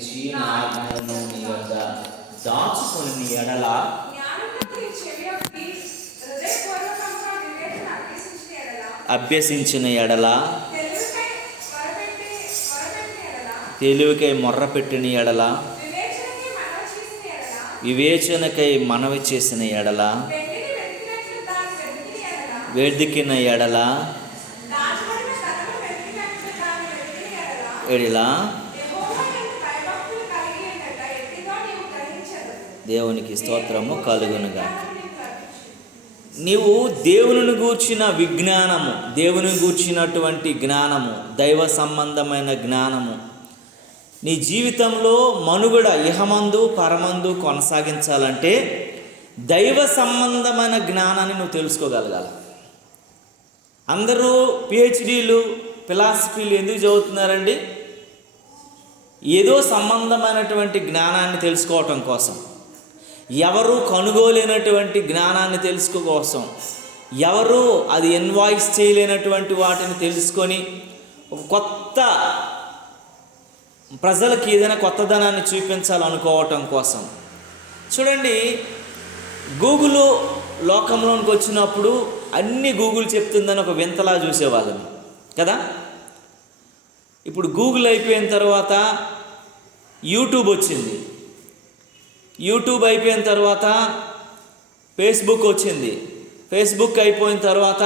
గ్రహించి నా ఆజ్ఞలను నీ వద్ద దాచుకొని ఎడల అభ్యసించిన ఎడల తెలివికై మొర్ర పెట్టిన ఎడల వివేచనకై మనవి చేసిన ఎడల వెదికిన ఎడల దేవునికి స్తోత్రము కలుగునుగా. నీవు దేవుని గూర్చిన విజ్ఞానము, దేవుని గూర్చినటువంటి జ్ఞానము, దైవ సంబంధమైన జ్ఞానము నీ జీవితంలో మనుగడ ఇహమందు పరమందు కొనసాగించాలంటే దైవ సంబంధమైన జ్ఞానాన్ని నువ్వు తెలుసుకోగలగాలి. అందరూ పిహెచ్డీలు ఫిలాసఫీలు ఎందుకు చదువుతున్నారండి? ఏదో సంబంధమైనటువంటి జ్ఞానాన్ని తెలుసుకోవటం కోసం, ఎవరు కనుగోలేనటువంటి జ్ఞానాన్ని తెలుసుకో కోసం, ఎవరు అది ఇన్వాయిస్ చేయలేనటువంటి వాటిని తెలుసుకొని ఒక కొత్త ప్రజలకు ఏదైనా కొత్తదనాన్ని చూపించాలనుకోవటం కోసం. చూడండి, గూగుల్ లోకంలోనికి వచ్చినప్పుడు అన్ని గూగుల్ చెప్తుందని ఒక వింతలా చూసేవాళ్ళని కదా. ఇప్పుడు గూగుల్ అయిపోయిన తర్వాత యూట్యూబ్ వచ్చింది, యూట్యూబ్ అయిపోయిన తర్వాత ఫేస్బుక్ వచ్చింది, ఫేస్బుక్ అయిపోయిన తర్వాత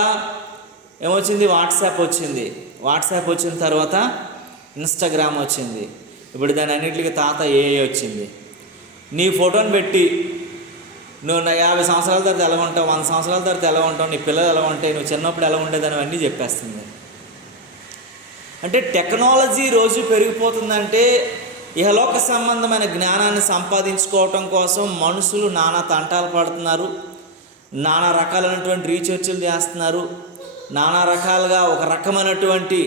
ఏమొచ్చింది? వాట్సాప్ వచ్చింది, వాట్సాప్ వచ్చిన తర్వాత ఇన్స్టాగ్రామ్ వచ్చింది, ఇప్పుడు దాని అన్నింటికి తాత ఏఐ వచ్చింది. నీ ఫోటోని పెట్టి నువ్వు 50 సంవత్సరాల తర్వాత ఎలా ఉంటావు, 100 సంవత్సరాల తర్వాత ఎలా ఉంటావు, నీ పిల్లలు ఎలా ఉంటాయి, నువ్వు చిన్నప్పుడు ఎలా ఉండేదని అన్నీ చెప్పేస్తుంది. అంటే టెక్నాలజీ రోజు పెరిగిపోతుందంటే ఇహలోక సంబంధమైన జ్ఞానాన్ని సంపాదించుకోవటం కోసం మనుషులు నానా తంటాలు పడుతున్నారు, నానా రకాలైనటువంటి రీసెర్చ్లు చేస్తున్నారు, నానా రకాలుగా ఒక రకమైనటువంటి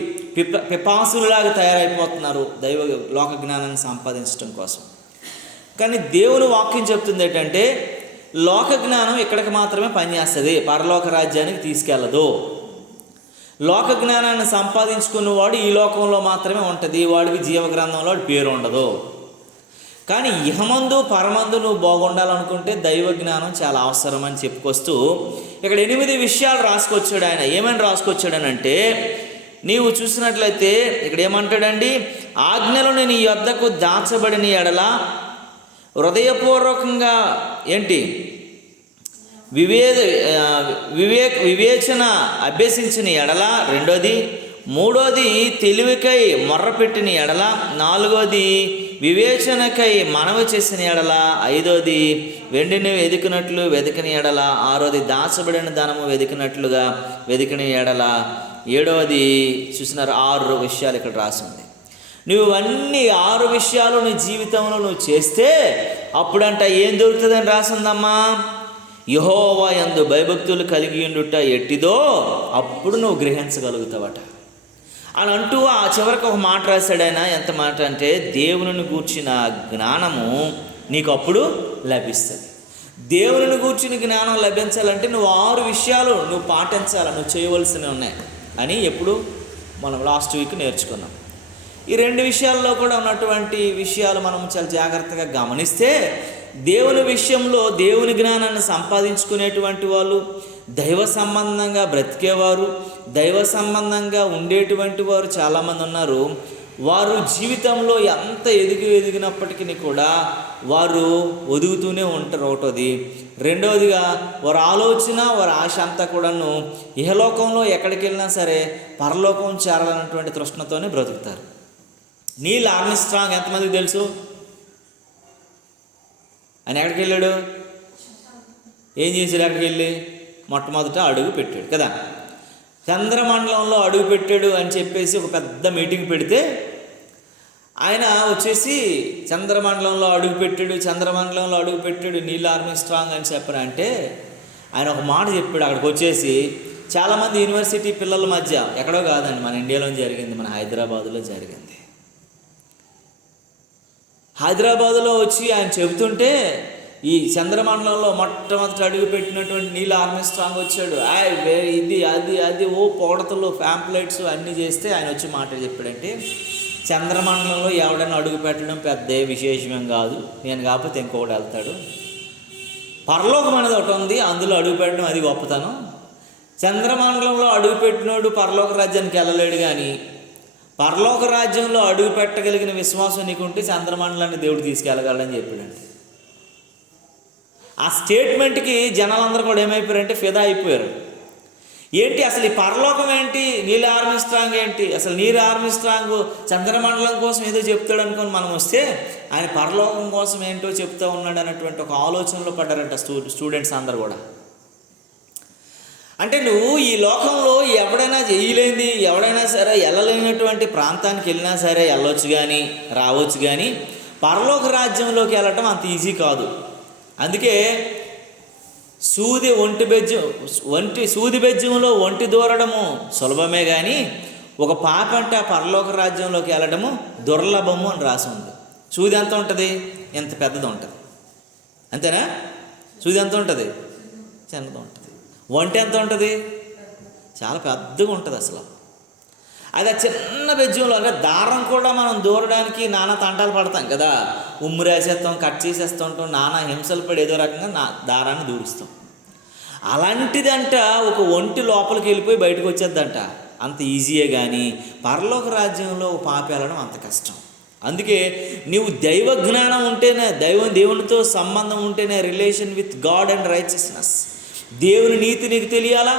పిపాసులాగా తయారైపోతున్నారు దైవ లోక జ్ఞానాన్ని సంపాదించడం కోసం. కానీ దేవుని వాక్యం చెప్తుంది ఏంటంటే లోక జ్ఞానం ఇక్కడికి మాత్రమే పనిచేస్తుంది, పరలోక రాజ్యానికి తీసుకెళ్ళదు. లోక జ్ఞానాన్ని సంపాదించుకున్నవాడు ఈ లోకంలో మాత్రమే ఉంటుంది, వాడికి జీవగ్రంథంలో వాడి పేరు ఉండదు. కానీ ఇహమందు పరమందు నువ్వు బాగుండాలనుకుంటే దైవ జ్ఞానం చాలా అవసరం అని చెప్పుకొస్తూ ఇక్కడ 8 విషయాలు రాసుకొచ్చాడు ఆయన. ఏమని రాసుకొచ్చాడనంటే, నీవు చూసినట్లయితే ఇక్కడ ఏమంటాడండి? ఆజ్ఞలను నీ యొద్దకు దాచబడిన ఎడల హృదయపూర్వకంగా ఏంటి వివేచన అభ్యసించిన ఎడల, రెండోది, మూడోది తెలివికై మొర్రపెట్టిన ఎడల, నాలుగోది వివేచనకై మనవి చేసిన ఎడల, ఐదోది వెండిని వెదికినట్లు వెతికిన ఎడల, ఆరోది దాచబడిన ధనము వెతికినట్లుగా వెతికిన ఎడల, ఏడవది చూసినారు 6 విషయాలు ఇక్కడ రాసింది. నువ్వు అన్ని 6 విషయాలు నీ జీవితంలో నువ్వు చేస్తే అప్పుడంట ఏం దొరుకుతుందని రాసిందమ్మా? యెహోవా యందు భయభక్తులు కలిగి ఉండుట ఎట్టిదో అప్పుడు నువ్వు గ్రహించగలుగుతావట అని అంటూ ఆ చివరికి ఒక మాట రాశాడు ఆయన. ఎంత మాట అంటే, దేవుని గూర్చిన జ్ఞానము నీకు అప్పుడు లభిస్తుంది. దేవుని గూర్చిన జ్ఞానం లభించాలంటే నువ్వు 6 విషయాలు నువ్వు పాటించాలి, నువ్వు చేయవలసినవి ఉన్నాయి అని ఎప్పుడు మనం లాస్ట్ వీక్ నేర్చుకున్నాం. ఈ 2 విషయాల్లో కూడా ఉన్నటువంటి విషయాలు మనం చాలా జాగ్రత్తగా గమనిస్తే దేవుని విషయంలో దేవుని జ్ఞానాన్ని సంపాదించుకునేటువంటి వాళ్ళు, దైవ సంబంధంగా బ్రతికేవారు, దైవ సంబంధంగా ఉండేటువంటి వారు చాలామంది ఉన్నారు. వారు జీవితంలో ఎంత ఎదిగినప్పటికీ కూడా వారు ఒదుగుతూనే ఉంటారు. ఒకటోది. రెండవదిగా వారి ఆలోచన, వారి ఆశ అంతా కూడాను ఇహలోకంలో ఎక్కడికి వెళ్ళినా సరే పరలోకం చేరాలన్నటువంటి తృష్ణతోనే బ్రతుకుతారు. నీల్ ఆర్మ్స్ట్రాంగ్ ఎంతమందికి తెలుసు? ఆయన ఎక్కడికి వెళ్ళాడు? ఏం చేశాడు? ఎక్కడికి వెళ్ళి మొట్టమొదట అడుగు పెట్టాడు కదా. చంద్రమండలంలో అడుగు పెట్టాడు అని చెప్పేసి ఒక పెద్ద మీటింగ్ పెడితే ఆయన వచ్చేసి చంద్రమండలంలో అడుగు పెట్టాడు నీల్ ఆర్మ్స్ట్రాంగ్ అని చెప్పారంటే ఆయన ఒక మాట చెప్పాడు. అక్కడికి వచ్చేసి చాలామంది యూనివర్సిటీ పిల్లల మధ్య, ఎక్కడో కాదండి, మన ఇండియాలో జరిగింది, మన హైదరాబాదులో జరిగింది. హైదరాబాదులో వచ్చి ఆయన చెబుతుంటే ఈ చంద్రమండలంలో మొట్టమొదటి అడుగు పెట్టినటువంటి నీల్ ఆర్మ్స్ట్రాంగ్ వచ్చాడు. ఇది అది ఓ పొగడతలు, ప్యాంప్లెట్స్ అన్నీ చేస్తే ఆయన వచ్చి మాట చెప్పాడంటే, చంద్రమండలంలో ఎవడైనా అడుగు పెట్టడం పెద్ద విశేషమేం కాదు, నేను కాకపోతే ఇంకొకటి వెళ్తాడు. పరలోకం అనేది ఒకటి ఉంది, అందులో అడుగు పెట్టడం అది గొప్పతనం. చంద్రమండలంలో అడుగు పెట్టినోడు పరలోక రాజ్యానికి వెళ్ళలేడు, కానీ పరలోక రాజ్యంలో అడుగు పెట్టగలిగిన విశ్వాసం నీకుంటే చంద్రమండలాన్ని దేవుడు తీసుకెళ్ళగలడని చెప్పాడండి. ఆ స్టేట్మెంట్కి జనాలందరూ కూడా ఏమైపోయారంటే ఫిదా అయిపోయారు. ఏంటి అసలు ఈ పరలోకం ఏంటి, నీల్ ఆర్మ్స్ట్రాంగ్ ఏంటి, అసలు నీల్ ఆర్మ్స్ట్రాంగ్ చంద్రమండలం కోసం ఏదో చెప్తాడు అనుకొని మనం వస్తే ఆయన పరలోకం కోసం ఏంటో చెప్తూ ఉన్నాడు అన్నటువంటి ఒక ఆలోచనలో పడ్డారంట స్టూడెంట్స్ అందరు కూడా. అంటే నువ్వు ఈ లోకంలో ఎవడైనా చేయలేంది, ఎవడైనా సరే వెళ్ళలేనటువంటి ప్రాంతానికి వెళ్ళినా సరే వెళ్ళొచ్చు కానీ రావచ్చు, కానీ పరలోక రాజ్యంలోకి వెళ్ళటం అంత ఈజీ కాదు. అందుకే సూది బెజ్జంలో ఒంటి దూరడము సులభమే, కానీ ఒక పాపంట పరలోక రాజ్యంలోకి వెళ్ళడము దుర్లభము అని రాసి ఉంది. సూది ఎంత ఉంటుంది? ఎంత పెద్దది ఉంటుంది, అంతేనా? సూది ఎంత ఉంటుంది? చిన్నది ఉంటుంది. ఒంటి ఎంత ఉంటుంది? చాలా పెద్దగా ఉంటుంది అసలు. అది ఆ చిన్న బెజ్జంలో, అంటే దారం కూడా మనం దూరడానికి నానా తంటాలు పడతాం కదా, ఉమ్ము రాసేస్తాం, కట్ చేసేస్తుంటాం, నానా హింసలు పడి ఏదో రకంగా దారాన్ని దూరుస్తాం. అలాంటిదంట ఒక ఒంటి లోపలికి వెళ్ళిపోయి బయటకు వచ్చేద్దంట, అంత ఈజీయే. కానీ పరలోక రాజ్యంలో పాపి వెళ్ళడం అంత కష్టం. అందుకే నీవు దైవ జ్ఞానం ఉంటేనే, దేవునితో సంబంధం ఉంటేనే, relation with God and righteousness, దేవుని నీతి నీకు తెలియాలా,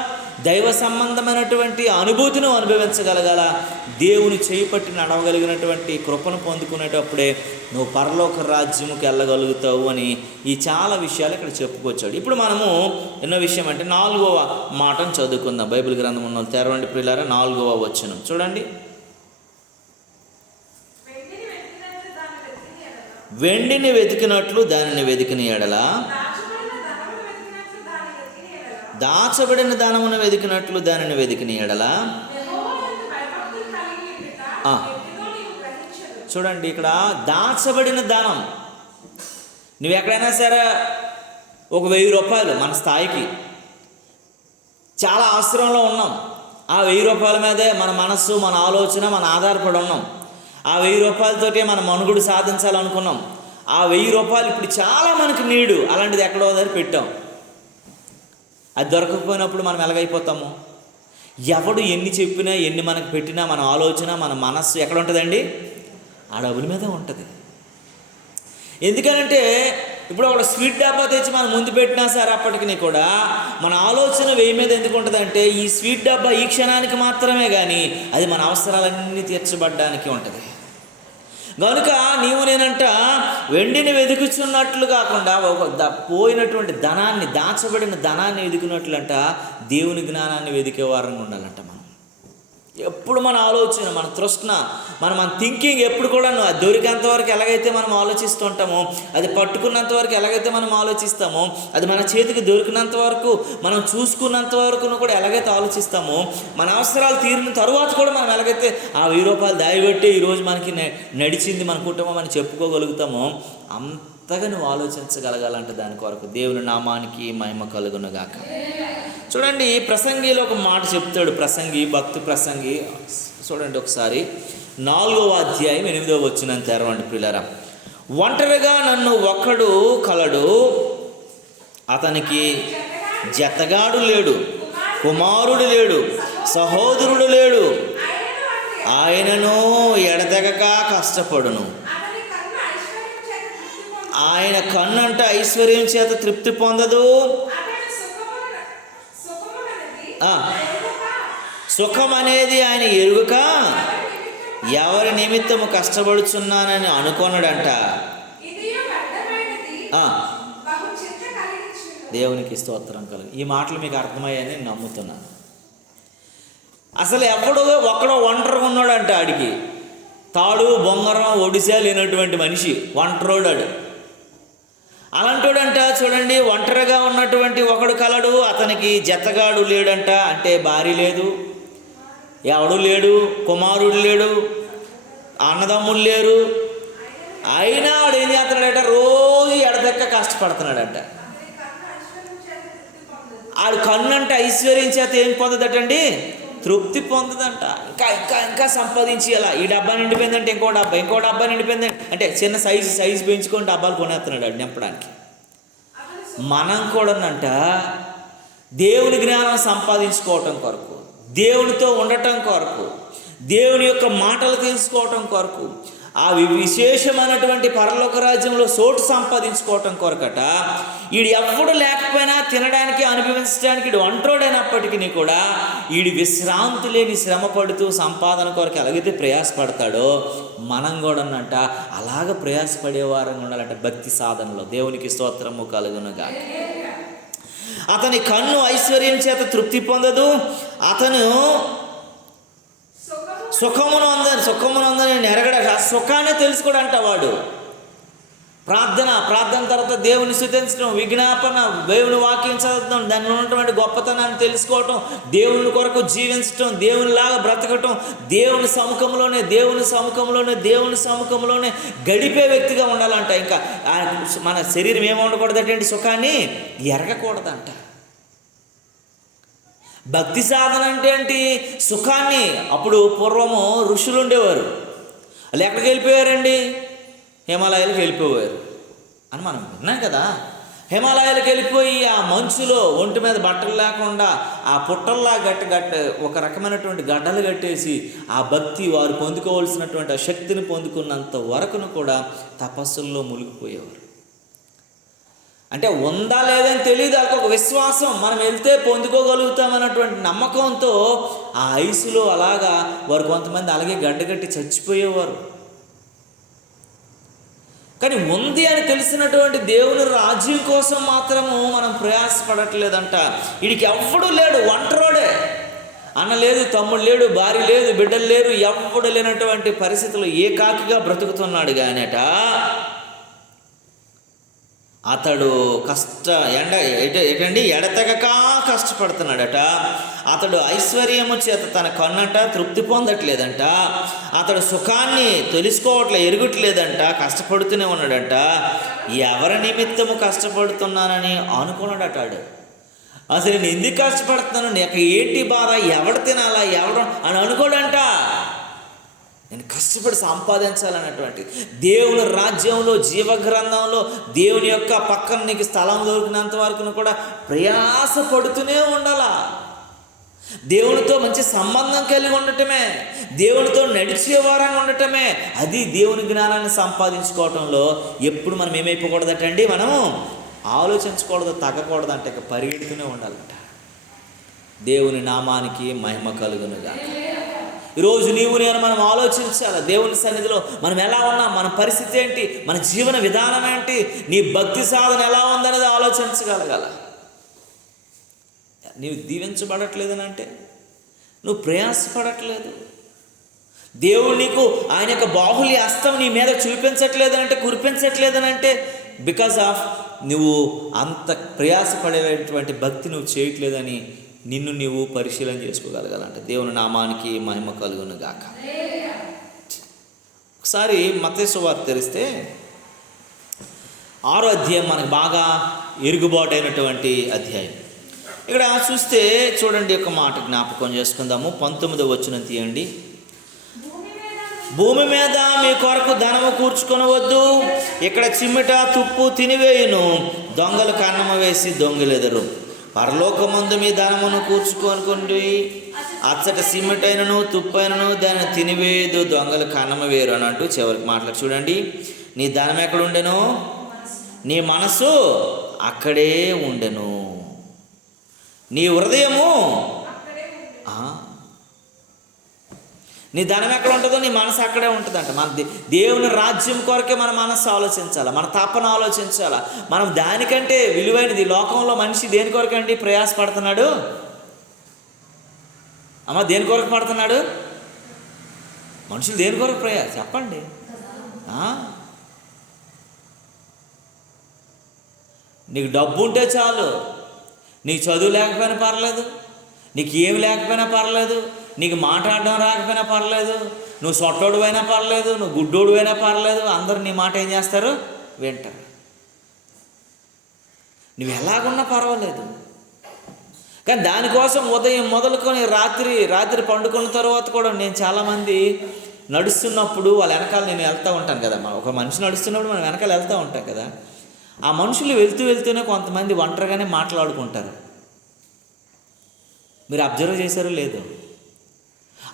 దైవ సంబంధమైనటువంటి అనుభూతిని అనుభవించగలగాల, దేవుని చేపట్టి నడవగలిగినటువంటి కృపను పొందుకునేటప్పుడే నువ్వు పరలోక రాజ్యముకి వెళ్ళగలుగుతావు అని ఈ చాలా విషయాలు ఇక్కడ చెప్పుకొచ్చాడు. ఇప్పుడు మనము ఎన్నో విషయం అంటే 4వ మాటను చదువుకుందాం. బైబిల్ గ్రంథం ఉన్న తెరవండి ప్రియులారా, 4వ వచనం చూడండి. వెండిని వెతికినట్లు దానిని వెతికిన ఎడల, దాచబడిన ధనమును వెతికినట్లు దానిని వెతికిన ఎడల. చూడండి, ఇక్కడ దాచబడిన ధనం. నువ్వు ఎక్కడైనా సరే ఒక 1000 రూపాయలు మన స్థాయికి చాలా అవసరంలో ఉన్నాం, ఆ 1000 రూపాయల మీదే మన మనస్సు, మన ఆలోచన, మన ఆధారపడి ఉన్నాం. ఆ 1000 రూపాయలతోటే మన మనుగడ సాధించాలనుకున్నాం. ఆ 1000 రూపాయలు ఇప్పుడు చాలా మనకు నీడు, అలాంటిది ఎక్కడో దగ్గర పెట్టాం. అది దొరకకపోయినప్పుడు మనం ఎలాగైపోతాము? ఎవడు ఎన్ని చెప్పినా, ఎన్ని మనకు పెట్టినా, మన ఆలోచన, మన మనస్సు ఎక్కడ ఉంటుందండి? ఆ డబ్బుల మీద ఉంటుంది. ఎందుకనంటే ఇప్పుడు ఒక స్వీట్ డబ్బా తెచ్చి మనం ముందు పెట్టినా సరే అప్పటికి కూడా మన ఆలోచన 1000 మీద ఎందుకు ఉంటుందంటే ఈ స్వీట్ డబ్బా ఈ క్షణానికి మాత్రమే, కానీ అది మన అవసరాలన్నీ తీర్చబడ్డానికి ఉంటుంది. కనుక నీవు నేనంట వెండిని వెతుకుతున్నట్లు కాకుండా పోయినటువంటి ధనాన్ని, దాచబడిన ధనాన్ని వెతుకున్నట్లంట దేవుని జ్ఞానాన్ని వెతికే వారంగా ఉండాలంట. మనం ఎప్పుడు మన ఆలోచన, మన తృష్ణ, మన థింకింగ్ ఎప్పుడు కూడా అది దొరికేంత వరకు ఎలాగైతే మనం ఆలోచిస్తుంటామో, అది పట్టుకున్నంత వరకు ఎలాగైతే మనం ఆలోచిస్తామో, అది మన చేతికి దొరికినంత వరకు, మనం చూసుకున్నంత వరకు కూడా ఎలాగైతే ఆలోచిస్తామో, మన అవసరాలు తీరిన తరువాత కూడా మనం ఎలాగైతే ఆ 1000 రూపాయలు దాయబెట్టి ఈరోజు మనకి నడిచింది మన కుటుంబం అని చెప్పుకోగలుగుతామో, అంతగా నువ్వు ఆలోచించగలగాలంటే దాని కొరకు దేవుని నామానికి మహిమ కలుగునుగాక. చూడండి, ప్రసంగిలో ఒక మాట చెప్తాడు. భక్తి ప్రసంగి చూడండి ఒకసారి, 4వ అధ్యాయం 8వ వచనం తెరవండి ప్రియులారా. ఒంటరిగా నన్ను ఒక్కడు కలడు, అతనికి జతగాడు లేడు, కుమారుడు లేడు, సహోదరుడు లేడు, ఆయనను ఎడతెగక కష్టపడును. ఆయన కన్నంట ఐశ్వర్యం చేత తృప్తి పొందదు, సుఖం అనేది ఆయన ఎరుగక ఎవరి నిమిత్తము కష్టపడుచున్నానని అనుకోనడంట. దేవునికి స్తోత్రం కలుగు. ఈ మాటలు మీకు అర్థమయ్యాయని నమ్ముతున్నాను. అసలు ఒక్కడో ఒంటరిగా ఉన్నాడంట. ఆడికి తాడు బొంగరం ఒడిశా లేనటువంటి మనిషి, ఒంటరోడాడు. అలాంటోడంట. చూడండి, ఒంటరిగా ఉన్నటువంటి ఒకడు కలడు, అతనికి జతగాడు లేడంట. అంటే భార్య లేదు, ఎవడు లేడు, కుమారుడు లేడు, అన్నదమ్ములు లేరు. అయినా వాడు ఏం చేస్తున్నాడట? రోజు ఎడదెక్క కష్టపడుతున్నాడంట. ఆడు కన్ను అంటే ఐశ్వర్యం చేత ఏం పొందదటండి? తృప్తి పొందదంట. ఇంకా ఇంకా ఇంకా సంపాదించేయాలా, ఈ డబ్బా నిండిపోయిందంటే ఇంకో డబ్బా నిండిపోయింది అంటే చిన్న సైజు పెంచుకొని డబ్బాలు కొనేస్తున్నాడు అది నింపడానికి. మనం కూడానంట దేవుని జ్ఞానం సంపాదించుకోవటం కొరకు, దేవునితో ఉండటం కొరకు, దేవుని యొక్క మాటలు తెలుసుకోవటం కొరకు, ఆ విశేషమైనటువంటి పరలోక రాజ్యంలో చోటు సంపాదించుకోవటం కొరకట వీడు ఎప్పుడు లేకపోయినా తినడానికి అనుభవించడానికి వీడు ఒంటోడైనప్పటికీ కూడా వీడి విశ్రాంతి లేని శ్రమ పడుతూ సంపాదన కొరకు ఎలాగైతే ప్రయాసపడతాడో మనం కూడా అన్నట్ట అలాగ ప్రయాసపడేవారంగా ఉండాలంట భక్తి సాధనలో. దేవునికి స్తోత్రము కలుగునుగా. అతని కన్ను ఐశ్వర్యం చేత తృప్తి పొందదు, అతను సుఖమునందని నెరగడ సుఖాన్ని తెలుసుకోడంట వాడు. ప్రార్థన తర్వాత దేవుని స్తుతించడం, విజ్ఞాపన, దేవుని వాక్యం చదవడం, దానిలో ఉన్నటువంటి గొప్పతనాన్ని తెలుసుకోవటం, దేవుని కొరకు జీవించటం, దేవునిలాగా బ్రతకటం, దేవుని సముఖంలోనే గడిపే వ్యక్తిగా ఉండాలంట. ఇంకా మన శరీరం ఏమి ఉండకూడదంటే సుఖాన్ని ఎరగకూడదంట. భక్తి సాధన అంటే ఏంటి? సుఖాన్ని. అప్పుడు పూర్వము ఋషులు ఉండేవారు, వాళ్ళు ఎక్కడికి వెళ్ళిపోయారండి? హిమాలయాలకు వెళ్ళిపోయారు అని మనం విన్నాం కదా. హిమాలయాలకు వెళ్ళిపోయి ఆ మంచులో ఒంటి మీద బట్టలు లేకుండా ఆ పుట్టల్లా ఒక రకమైనటువంటి గడ్డలు కట్టేసి ఆ భక్తి వారు పొందుకోవాల్సినటువంటి ఆ శక్తిని పొందుకున్నంత వరకును కూడా తపస్సుల్లో మునిగిపోయేవారు. అంటే ఉందా లేదని తెలియదు, వాళ్ళకి ఒక విశ్వాసం, మనం వెళ్తే పొందుకోగలుగుతామన్నటువంటి నమ్మకంతో ఆ ఐసులో అలాగా వారు కొంతమంది అలాగే గడ్డగట్టి చచ్చిపోయేవారు. కానీ ఉంది అని తెలిసినటువంటి దేవుని రాజ్యం కోసం మాత్రము మనం ప్రయాసపడట్లేదంట. వీడికి ఎవ్వడూ లేడు, ఒంటరోడే, అన్న లేదు, తమ్ముడు లేడు, భార్య లేదు, బిడ్డలు లేరు, ఎవ్వడు లేనటువంటి పరిస్థితులు ఏకాకిగా బ్రతుకుతున్నాడు. కానట అతడు ఎడతెగక కష్టపడుతున్నాడట. అతడు ఐశ్వర్యము చేత తన కన్నంట తృప్తి పొందట్లేదంట. అతడు సుఖాన్ని ఎరగట్లేదంట, కష్టపడుతూనే ఉన్నాడంట. ఎవరి నిమిత్తము కష్టపడుతున్నానని అనుకున్నాడటాడు. అసలు నేను ఎందుకు కష్టపడుతున్నాను, నాకు ఏంటి బాధ, ఎవడు తినాలా ఎవడు అని అనుకోడంట. నేను కష్టపడి సంపాదించాలన్నటువంటి దేవుని రాజ్యంలో, జీవగ్రంథంలో దేవుని యొక్క పక్కన నీకు స్థలం దొరికినంత వరకు కూడా ప్రయాసపడుతూనే ఉండాలా. దేవునితో మంచి సంబంధం కలిగి ఉండటమే, దేవునితో నడిచే వారంగా ఉండటమే, అది దేవుని జ్ఞానాన్ని సంపాదించుకోవటంలో ఎప్పుడు మనం ఏమైపోకూడదటండి, మనం ఆలోచించకూడదు, తగ్గకూడదు అంటే ఇక పరిగెడుతూనే ఉండాలంట. దేవుని నామానికి మహిమ కలుగునుగా. ఈరోజు నేను మనం ఆలోచించాలి, దేవుని సన్నిధిలో మనం ఎలా ఉన్నాం, మన పరిస్థితి ఏంటి, మన జీవన విధానం ఏంటి, నీ భక్తి సాధన ఎలా ఉందనేది ఆలోచించగలగాల. నీవు దీవించబడట్లేదని అంటే నువ్వు ప్రయాసపడట్లేదు, దేవుడు నీకు ఆయన యొక్క బాహుల్య హస్తం నీ మీద చూపించట్లేదనంటే, కురిపించట్లేదనంటే బికాస్ ఆఫ్ నువ్వు అంత ప్రయాసపడేటువంటి భక్తి నువ్వు చేయట్లేదని నిన్ను నీవు పరిశీలన చేసుకోగలగాలంటే. దేవుని నామానికి మహిమ కలుగును గాక. ఒకసారి మత్తయి సువార్త తెరిస్తే 6వ అధ్యాయం మనకు బాగా ఎరుగుబాటైనటువంటి అధ్యాయం. ఇక్కడ చూస్తే చూడండి, ఒక మాట జ్ఞాపకం చేసుకుందాము. 19వ వచనం తీయండి. భూమి మీద మీ కొరకు ధనము కూర్చుకొనవద్దు, ఇక్కడ చిమ్మిట తుప్పు తినివేయును, దొంగలు కన్నమ వేసి దొంగలెదరు. పరలోకమందు మీ ధనమును కూర్చుకొనుకోండి, అచ్చట సిమ్మిటైనను తుప్పైనను దాన్ని తినివేయదు, దొంగలు కన్నమ వేరు అని అంటూ చివరికి మాట్లాడి చూడండి. నీ ధనం ఎక్కడ ఉండెను, నీ మనసు అక్కడే ఉండెను, నీ హృదయము నీ ధనం ఎక్కడ ఉంటుందో నీ మనసు అక్కడే ఉంటుందంట. మన దేవుని రాజ్యం కొరకే మన మనస్సు ఆలోచించాలి, మన తపన ఆలోచించాలి. మనం దానికంటే విలువైనది లోకంలో మనిషి దేని కొరకండి ప్రయాసపడుతున్నాడు? అమ్మ, దేని కొరకు పడుతున్నాడు మనుషులు? దేని కొరకు చెప్పండి. నీకు డబ్బు ఉంటే చాలు, నీకు చదువు లేకపోయినా పర్లేదు, నీకు ఏమి లేకపోయినా పర్లేదు, నీకు మాట్లాడడం రాకపోయినా పర్లేదు, నువ్వు సొట్టోడు అయినా పర్లేదు, నువ్వు గుడ్డోడు అయినా పర్లేదు, అందరూ నీ మాట ఏం చేస్తారు? వింటారు. నువ్వు ఎలాగున్నా పర్వాలేదు. కానీ దానికోసం ఉదయం మొదలుకొని రాత్రి పండుకున్న తర్వాత కూడా నేను చాలామంది నడుస్తున్నప్పుడు వాళ్ళ వెనకాల నేను వెళ్తూ ఉంటాను కదా, ఒక మనిషి నడుస్తున్నప్పుడు మనం వెనకాల వెళ్తూ ఉంటాం కదా, ఆ మనుషులు వెళ్తూనే కొంతమంది ఒంటరిగానే మాట్లాడుకుంటారు. మీరు అబ్జర్వ్ చేశారో లేదో?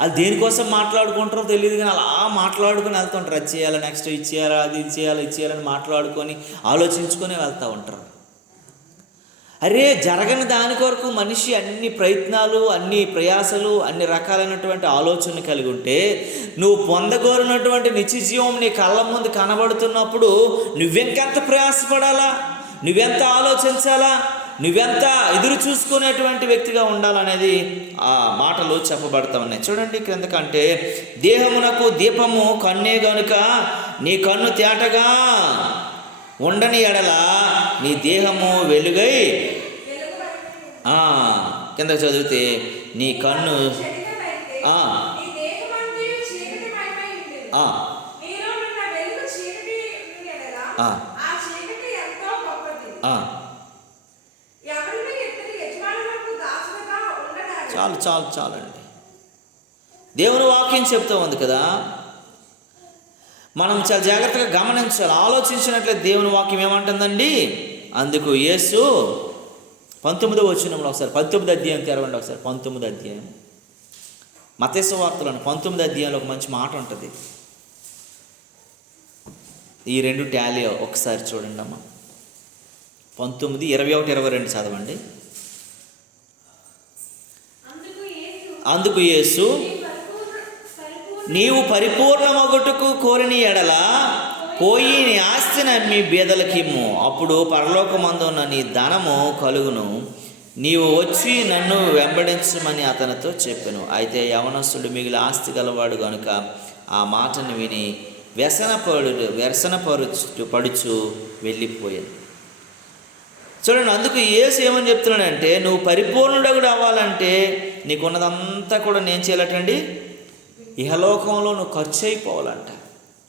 అది దేనికోసం మాట్లాడుకుంటారో తెలియదు, కానీ అలా మాట్లాడుకొని వెళ్తుంటారు. అది చేయాలి, నెక్స్ట్ ఇది చేయాలి, అది ఇది చేయాలి, ఇది చేయాలని మాట్లాడుకొని ఆలోచించుకొని వెళ్తూ ఉంటారు. అరే, జరగని దాని కొరకు మనిషి అన్ని ప్రయత్నాలు, అన్ని ప్రయాసలు, అన్ని రకాలైనటువంటి ఆలోచనలు కలిగి ఉంటే, నువ్వు పొందగోరినటువంటి నిత్య జీవం నీ కళ్ళ ముందు కనబడుతున్నప్పుడు నువ్వెంకెంత ప్రయాసపడాలా, నువ్వెంత ఆలోచించాలా, నువ్వెంత ఎదురు చూసుకునేటువంటి వ్యక్తిగా ఉండాలనేది ఆ మాటలు చెప్పబడతా ఉన్నాయి. చూడండి క్రిందకంటే, దేహమునకు దీపము కన్నే గనుక నీ కన్ను తేటగా ఉండని ఎడల నీ దేహము వెలుగై, కింద చదివితే నీ కన్ను చాలండి. దేవుని వాక్యం చెప్తూ ఉంది కదా, మనం చాలా జాగ్రత్తగా గమనించాలి, ఆలోచించినట్లయితే దేవుని వాక్యం ఏమంటుందండి. అందుకు యేసు 19వ వచనంలో ఒకసారి, 19వ అధ్యాయం తెరవండి ఒకసారి, 19వ అధ్యాయం మత్తయి సువార్తలోని 19వ అధ్యాయంలో ఒక మంచి మాట ఉంటుంది. ఈ రెండు టాలీ ఒకసారి చూడండి అమ్మా. 19, 21, 22 చదవండి. అందుకు యేసు, నీవు పరిపూర్ణమగుటకు కోరిన ఎడల పోయి నీ ఆస్తిని అమ్మి బీదలకిమ్ము, అప్పుడు పరలోకమందున్న నీ ధనము కలుగును, నీవు వచ్చి నన్ను వెంబడించమని అతనితో చెప్పెను. అయితే యవనస్తుడు మిగిలిన ఆస్తి గలవాడు గనుక ఆ మాటను విని పడుచు వెళ్ళిపోయాను. చూడండి, అందుకు యేసు ఏమని చెప్తున్నాడంటే, నువ్వు పరిపూర్ణుడు అవ్వాలంటే నీకున్నదంతా కూడా నేను చేయాలటండి, ఇహలోకంలో నువ్వు ఖర్చు అయిపోవాలంట.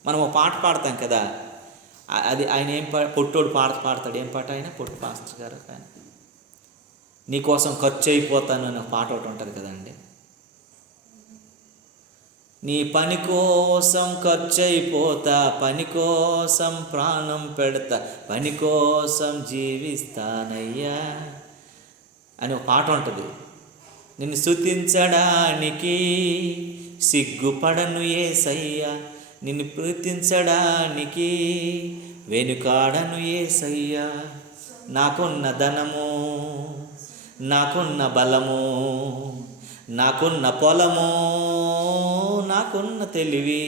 మనం ఒక పాట పాడతాం కదా, అది ఆయన ఏం పొట్టోడు పాడతాడు, ఏం పాట ఆయన, పొట్టు పాస్టర్ గారు, ఆయన నీకోసం ఖర్చు అయిపోతాను అని ఒక పాట ఒకటి ఉంటుంది కదండి. నీ పని కోసం ఖర్చు అయిపోతా, పని కోసం ప్రాణం పెడతా, పని కోసం జీవిస్తానయ్యా అని ఒక పాట ఉంటుంది. నిన్ను స్తుతించడానికి సిగ్గుపడను యేసయ్యా, నిన్ను ప్రీతించడానికి వెనుకాడను యేసయ్యా, నాకున్న ధనము, నాకున్న బలము, నాకున్న పొలము, నాకున్న తెలివి,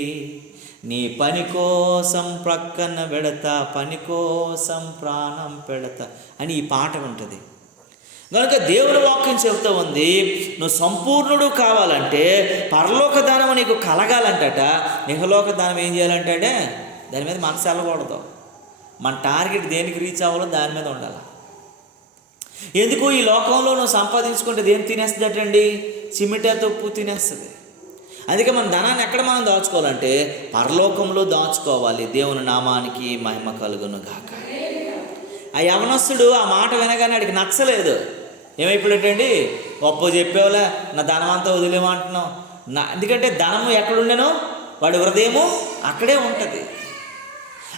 నీ పని కోసం ప్రక్కన పెడతా, పని కోసం ప్రాణం పెడతా అని ఈ పాట ఉంటుంది. కనుక దేవుని వాక్యం చెబుతూ ఉంది, నువ్వు సంపూర్ణుడు కావాలంటే, పరలోక దానం నీకు కలగాలంటట, ఇహలోక దానం ఏం చేయాలంటే దాని మీద మనసు వెళ్ళకూడదు. మన టార్గెట్ దేనికి రీచ్ అవ్వాలో దాని మీద ఉండాలి. ఎందుకు ఈ లోకంలో నువ్వు సంపాదించుకుంటే దేని తినేస్తుందటండి, చిమిటా తప్పు తినేస్తుంది. అందుకే మన ధనాన్ని ఎక్కడ మనం దాచుకోవాలంటే పరలోకంలో దాచుకోవాలి. దేవుని నామానికి మహిమ కలుగును గాక. ఆ యవనస్తుడు ఆ మాట వినగానే వాడికి నచ్చలేదు. ఏమైపోయాడండి, గొప్ప చెప్పేవాళ్ళ నా ధనం అంతా వదిలేమంటున్నావు, ఎందుకంటే ధనము ఎక్కడుండేనో వాడి హృదయము అక్కడే ఉంటుంది.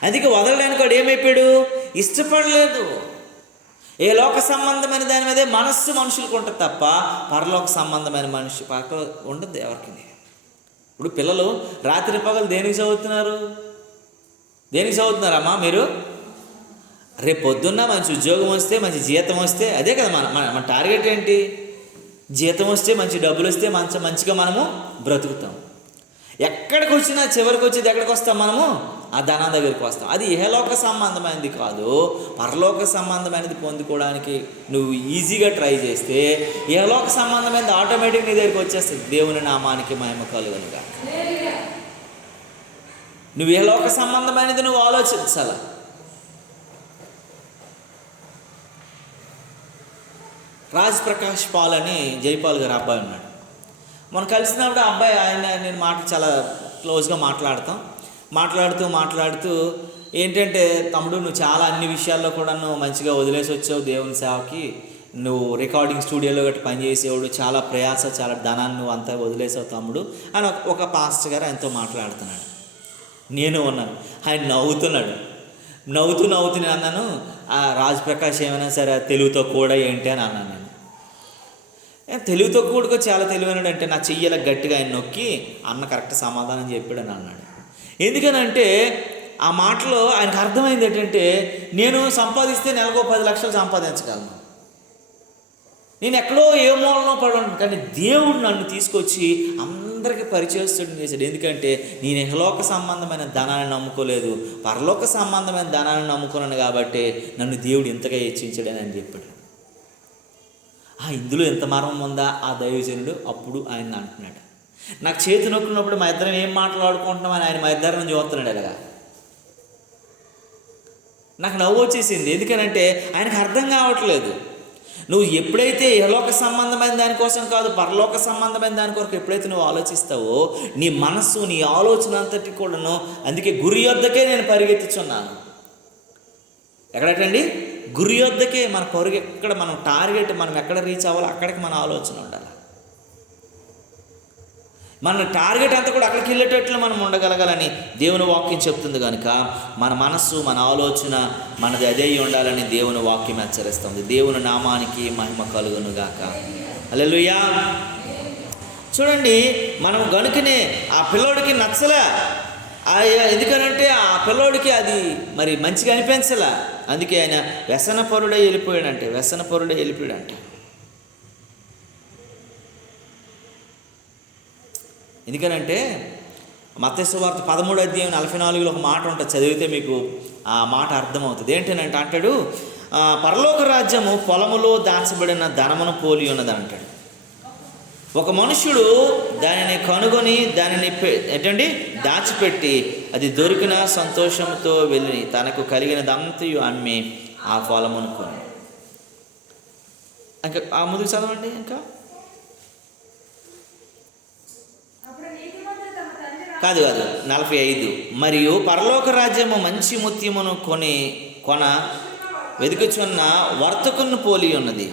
అందుకే వదలడానికి వాడు ఏమైపోయాడు, ఇష్టపడలేదు. ఏ లోక సంబంధమైన దాని మీదే మనస్సు మనుషులకు ఉంటుంది తప్ప పరలోక సంబంధమైన మనిషి పక్క ఉండదు ఎవరికి. ఇప్పుడు పిల్లలు రాత్రి పగలు దేనికి చదువుతున్నారమ్మా మీరు? రేపు పొద్దున్న మంచి ఉద్యోగం వస్తే, మంచి జీతం వస్తే, అదే కదా మన టార్గెట్ ఏంటి, జీతం వస్తే, మంచి డబ్బులు వస్తే మంచిగా మనము బ్రతుకుతాం. ఎక్కడికి వచ్చినా చివరికి వచ్చేది ఎక్కడికి వస్తాం, మనము ఆ ధనం దగ్గరికి వస్తాం. అది ఇహలోక సంబంధమైనది కాదు, పరలోక సంబంధమైనది పొందుకోవడానికి నువ్వు ఈజీగా ట్రై చేస్తే ఇహలోక సంబంధమైనది ఆటోమేటిక్ నీ దగ్గరికి వచ్చేస్తుంది. దేవుని నామానికి మహిమ కలుగునుగా. నువ్వు ఇహలోక సంబంధమైనది నువ్వు ఆలోచించాల. రాజ్ ప్రకాష్ పాల్ అని జైపాల్ గారు అబ్బాయి ఉన్నాడు. మనం కలిసినప్పుడు ఆ అబ్బాయి నేను చాలా క్లోజ్గా మాట్లాడుతూ ఏంటంటే, తమ్ముడు నువ్వు చాలా అన్ని విషయాల్లో కూడా నువ్వు మంచిగా వదిలేసి వచ్చావు దేవుని సేవకి, నువ్వు రికార్డింగ్ స్టూడియోలో గట్టి పనిచేసేవాడు, చాలా ప్రయాస, చాలా ధనాన్ని నువ్వు అంతా వదిలేసావు తమ్ముడు అని ఒక పాస్టర్ గారు ఆయనతో మాట్లాడుతున్నాడు. నేను ఉన్నాను, ఆయన నవ్వుతున్నాడు. నవ్వుతూ నేను అన్నాను, ఆ రాజ్ ప్రకాష్ ఏమైనా సరే తెలుగుతో కూడా ఏంటి అని అన్నాను. నేను తెలుగుతో కూడా చాలా తెలివైనడు అంటే నా చెయ్యల గట్టిగా ఆయన నొక్కి అన్న కరెక్ట్ సమాధానం చెప్పాడు అని అన్నాడు. ఎందుకనంటే ఆ మాటలో ఆయనకు అర్థమైంది ఏంటంటే, నేను సంపాదిస్తే నెలకు 10 లక్షలు సంపాదించగలను, నేను ఎక్కడో ఏ మూలలో పడను, కానీ దేవుడు నన్ను తీసుకొచ్చి అందరికీ పరిచయస్తుడిని చేశాడు. ఎందుకంటే నేను ఇహలోక సంబంధమైన ధనాన్ని నమ్ముకోలేదు, పరలోక సంబంధమైన ధనాన్ని నమ్ముకున్నాను కాబట్టి నన్ను దేవుడు ఇంతగా హెచ్చించాడని అని చెప్పాడు. ఇందులో ఎంత మర్మం ఉందా ఆ దైవజనుడు అప్పుడు ఆయన అంటున్నాడు. నాకు చేతి నొక్కినప్పుడు మా ఇద్దరం ఏం మాట్లాడుకుంటున్నామని ఆయన మా ఇద్దరిని చూస్తున్నాడు. అలాగా నాకు నవ్వు వచ్చేసింది. ఎందుకనంటే ఆయనకు అర్థం కావట్లేదు. నువ్వు ఎప్పుడైతే ఇహలోక సంబంధమైన దానికోసం కాదు, పరలోక సంబంధమైన దాని కొరకు ఎప్పుడైతే నువ్వు ఆలోచిస్తావో, నీ మనస్సు, నీ ఆలోచన అంతటి కూడాను, అందుకే గురి యొద్దకే నేను పరిగెత్తుచున్నాను. ఎక్కడటండి? గురి యొద్దకే. మన పరుగు ఎక్కడ, మనం టార్గెట్ మనం ఎక్కడ రీచ్ అవ్వాలో అక్కడికి మన ఆలోచన ఉండాలి. మన టార్గెట్ అంతా కూడా అక్కడికి వెళ్ళేటట్లు మనం ఉండగలగాలని దేవుని వాక్యం చెప్తుంది. కనుక మన మనస్సు, మన ఆలోచన మనది అదే ఉండాలని దేవుని వాక్యం హెచ్చరిస్తుంది. దేవుని నామానికి మహిమ కలుగును గాక. హల్లెలూయా. చూడండి, మనం గనుకనే ఆ పిల్లోడికి నచ్చలే. ఎందుకనంటే ఆ పిల్లోడికి అది మరి మంచిగా అనిపించలే. అందుకే ఆయన వ్యసనపరుడే వెళ్ళిపోయాడంటే. ఎందుకనంటే మత్తయి సువార్త 13:44 ఒక మాట ఉంటుంది, చదివితే మీకు ఆ మాట అర్థమవుతుంది. ఏంటంటే అంటాడు, పరలోక రాజ్యము పొలములో దాచబడిన ధనమును పోలి ఉన్నది అంటాడు. ఒక మనుష్యుడు దానిని కనుగొని దానిని దాచిపెట్టి అది దొరికిన సంతోషంతో వెళ్ళి తనకు కలిగినదంతయు అమ్మి ఆ పొలమును కొని. ఇంకా ఆ ముందుకు చదవండి. ఇంకా కాదు 45. మరియు పరలోక రాజ్యము మంచి ముత్యమును కొన వెతుకుచున్న వర్తకును పోలి ఉన్నది.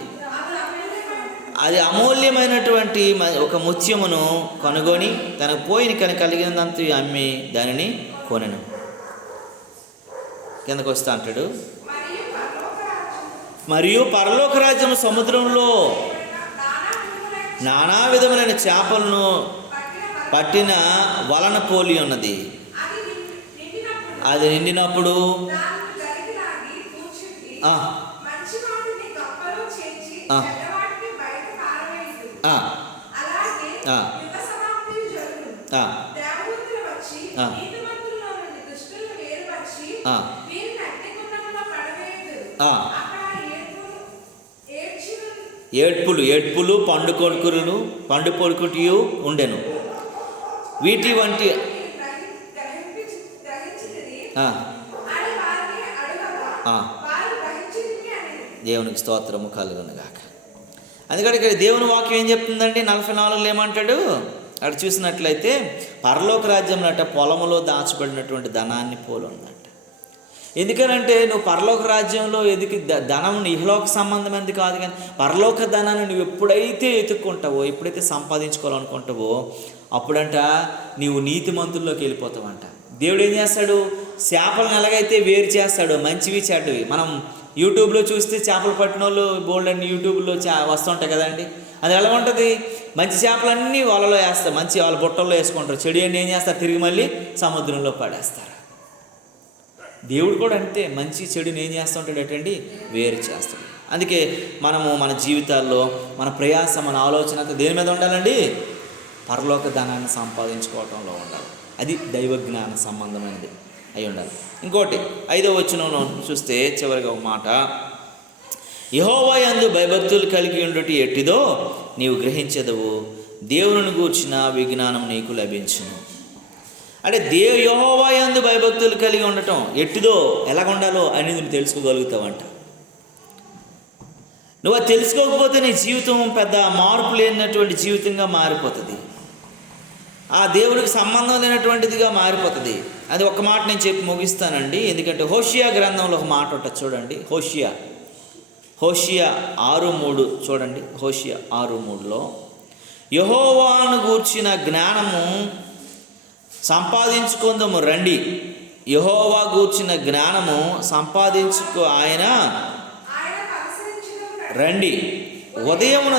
అది అమూల్యమైనటువంటి ఒక ముత్యమును కనుగొని తనకు పోయిన కలిగినంత అమ్మి దానిని కొనెను. కిందకు వస్తా అంటాడు, మరియు పరలోక రాజ్యము సముద్రంలో నానా విధములైన చేపలను పట్టిన వలన పోలి ఉన్నది. అది నిండినప్పుడు ఏడ్పులు పండు కొడుకుటియు ఉండెను. వీటి వంటి దేవునికి స్తోత్రము కలుగును గాక. అందుకని ఇక్కడ దేవుని వాక్యం ఏం చెప్తుందండి? 44 ఏమంటాడు? అక్కడ చూసినట్లయితే పరలోక రాజ్యంలో పొలములో దాచబడినటువంటి ధనాన్ని పోలి ఉందంట. ఎందుకనంటే నువ్వు పరలోక రాజ్యంలో ధనం ఇహలోక సంబంధమైనది కాదు, కానీ పరలోక ధనాన్ని నువ్వు ఎప్పుడైతే ఎత్తుక్కుంటావో, ఎప్పుడైతే సంపాదించుకోవాలనుకుంటావో అప్పుడంట నీవు నీతిమంతుల్లోకి వెళ్ళిపోతావంట. దేవుడు ఏం చేస్తాడు? చేపలను ఎలాగైతే వేరు చేస్తాడు, మంచివి చెడ్డవి. మనం యూట్యూబ్లో చూస్తే చేపలు పట్టిన వాళ్ళు బోల్డ్ అన్ని యూట్యూబ్లో వస్తుంటాయి కదండి. అది ఎలా ఉంటుంది? మంచి చేపలన్నీ వాళ్ళలో వేస్తారు, మంచి వాళ్ళ బుట్టల్లో వేసుకుంటారు. చెడు అన్నీ ఏం చేస్తారు? తిరిగి మళ్ళీ సముద్రంలో పడేస్తారు. దేవుడు కూడా అంతే, మంచి చెడుని ఏం చేస్తుంటాడు అటండి? వేరు చేస్తాడు. అందుకే మనము మన జీవితాల్లో మన ప్రయాస, మన ఆలోచన అంతా దేని మీద ఉండాలండి? పరలోక ధనాన్ని సంపాదించుకోవటంలో ఉండాలి. అది దైవ జ్ఞాన సంబంధమైనది అయి ఉండాలి. ఇంకోటి 5వ వచనంలో చూస్తే చివరిగా ఒక మాట, యెహోవా యందు భయభక్తులు కలిగి ఉండుట ఎట్టిదో నీవు గ్రహించెదవు, దేవుని గూర్చిన విజ్ఞానం నీకు లభించును. అంటే యెహోవా యందు భయభక్తులు కలిగి ఉండటం ఎట్టిదో, ఎలాగ ఉండాలో అని నువ్వు తెలుసుకోగలుగుతావంట. నువ్వు అది తెలుసుకోకపోతే నీ జీవితం పెద్ద మార్పు లేనటువంటి జీవితంగా మారిపోతుంది. ఆ దేవుడికి సంబంధం లేనటువంటిదిగా మారిపోతుంది. అది ఒక మాట నేను చెప్పి ముగిస్తానండి. ఎందుకంటే హోషియా గ్రంథంలో ఒక మాట ఉంటుంది చూడండి. హోషియా 6:3 చూడండి. హోషియా 6:3లో యెహోవాను గూర్చిన జ్ఞానము సంపాదించుకుందాము రండి. యెహోవా గూర్చిన జ్ఞానము సంపాదించుకో ఆయన రండి. ఉదయమున